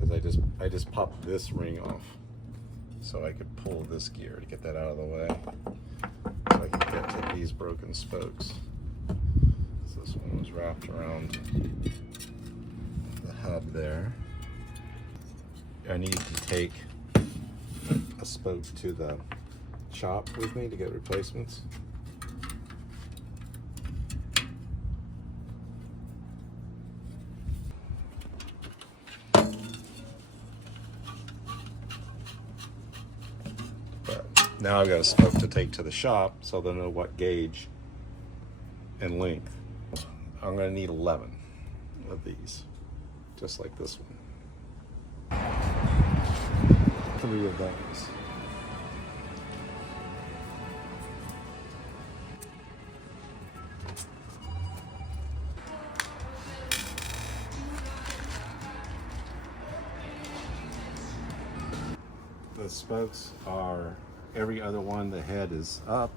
because I just popped this ring off so I could pull this gear to get that out of the way so I could get to these broken spokes. So this one was wrapped around the hub there. I need to take a spoke to the shop with me to get replacements. Now I've got a spoke to take to the shop so they'll know what gauge and length. I'm going to need 11 of these, just like this one. 3 of those. The spokes are every other one, the head is up,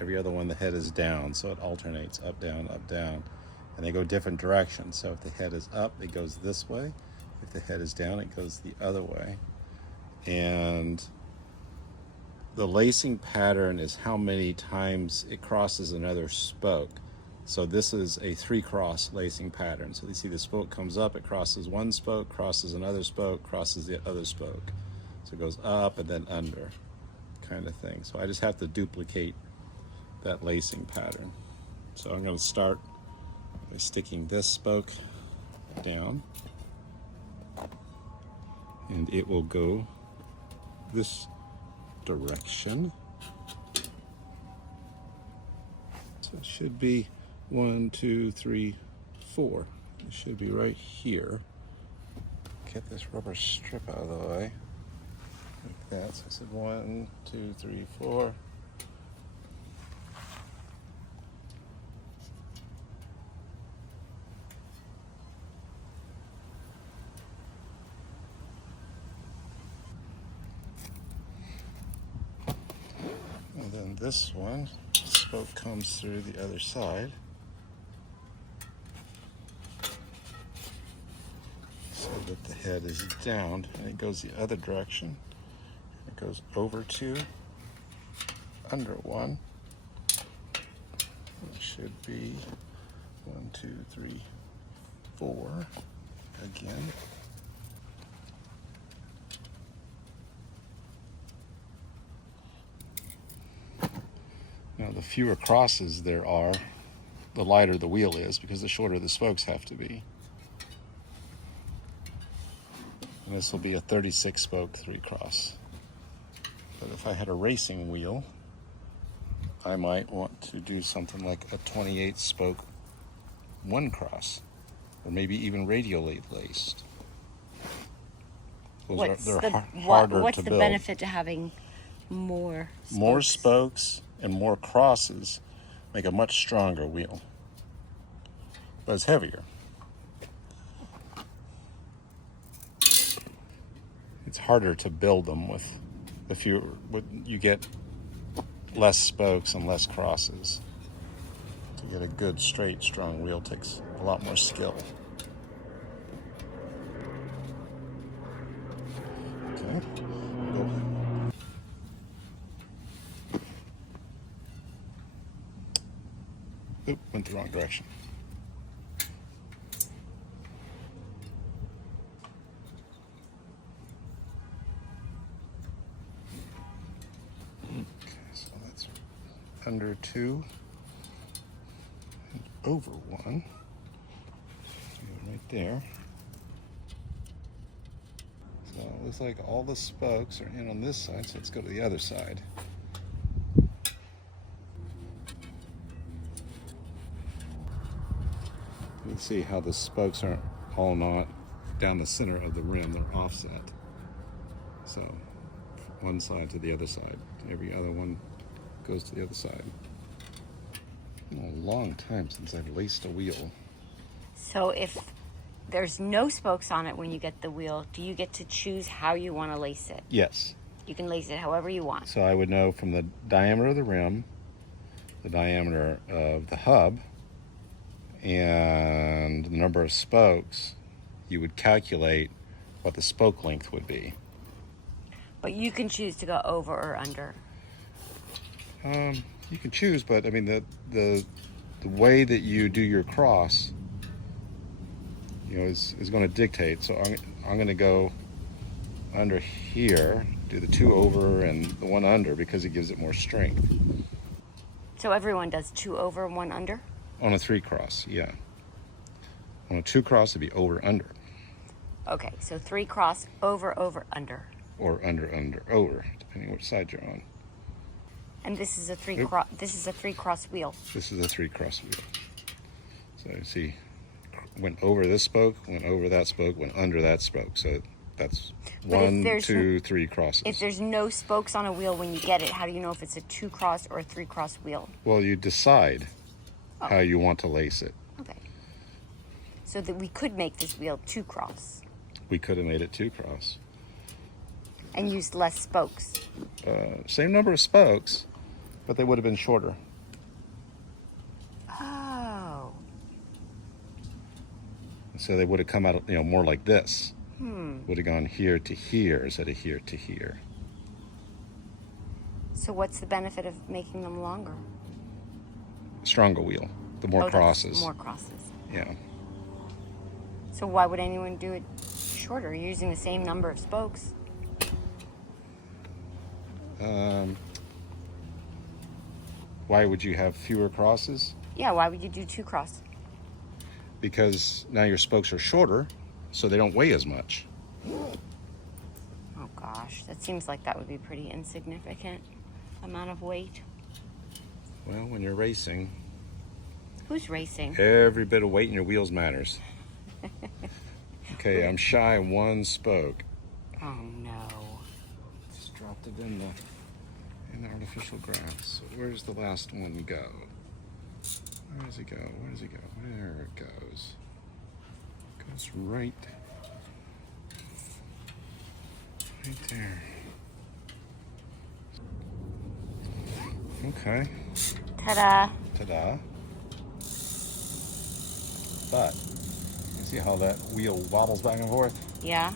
every other one, the head is down. So it alternates up, down, and they go different directions. So if the head is up, it goes this way. If the head is down, it goes the other way. And the lacing pattern is how many times it crosses another spoke. So this is a 3-cross lacing pattern. So you see the spoke comes up, it crosses one spoke, crosses another spoke, crosses the other spoke. So it goes up and then under, kind of thing. So I just have to duplicate that lacing pattern. So I'm going to start by sticking this spoke down, and it will go this direction. So it should be 1, 2, 3, 4. It should be right here. Get this rubber strip out of the way. Like that. So I said 1, 2, 3, 4. And then this one, spoke comes through the other side. So that the head is down, and it goes the other direction. It goes over 2, under 1. It should be 1, 2, 3, 4 again. Now the fewer crosses there are, the lighter the wheel is, because the shorter the spokes have to be. And this will be a 36 spoke 3-cross. But if I had a racing wheel, I might want to do something like a 28 spoke 1-cross, or maybe even radially laced. What's the build. benefit to having more spokes? More spokes and more crosses make a much stronger wheel, but it's heavier. It's harder to build them with the fewer. You get less spokes and less crosses. To get a good, straight, strong wheel takes a lot more skill. Okay. Go. Oop, went the wrong direction. Okay, so that's under 2 and over 1. Right there. So it looks like all the spokes are in on this side, so let's go to the other side. You can see how the spokes aren't all not down the center of the rim, they're offset. So one side to the other side, every other one goes to the other side. A long time since I've laced a wheel. So if there's no spokes on it when you get the wheel, do you get to choose how you want to lace it? Yes. You can lace it however you want. So I would know from the diameter of the rim, the diameter of the hub, and the number of spokes, you would calculate what the spoke length would be. But you can choose to go over or under. You can choose, but I mean the way that you do your cross, is going to dictate. So I'm going to go under here, do the 2 over and the 1 under because it gives it more strength. So everyone does 2 over, 1 under? On a 3 cross, yeah. On a 2 cross, it'd be over under. Okay, so 3 cross, over, over, under. Or under, under, over, depending which side you're on. And this is a 3 cross wheel. This is a 3 cross wheel. So you see, went over this spoke, went over that spoke, went under that spoke. So that's 1, 2, 3 crosses. If there's no spokes on a wheel when you get it, how do you know if it's a 2 cross or a 3 cross wheel? Well, you decide how you want to lace it. Okay. So that we could make this wheel 2 cross. We could have made it 2 cross. And used less spokes. Same number of spokes, but they would have been shorter. Oh. So they would have come out, more like this. Would have gone here to here instead of here to here. So what's the benefit of making them longer? Stronger wheel, the more crosses. More crosses. Yeah. So why would anyone do it shorter? You're using the same number of spokes. Why would you have fewer crosses? Yeah, why would you do 2 cross? Because now your spokes are shorter, so they don't weigh as much. Oh gosh, that seems like that would be pretty insignificant amount of weight. Well, when you're racing, Who's racing? every bit of weight in your wheels matters. Okay, I'm shy 1 spoke. Oh no. Just dropped it in the artificial grass. So where's the last one go? Where does it go? Where does it go? There it goes. Goes right there. Okay. Ta-da. Ta-da. But you see how that wheel wobbles back and forth? Yeah.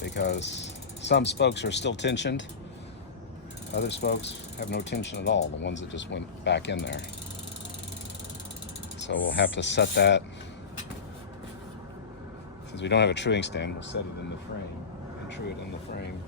Because some spokes are still tensioned. Other spokes have no tension at all, the ones that just went back in there. So we'll have to set that. Since we don't have a truing stand, we'll set it in the frame and true it in the frame.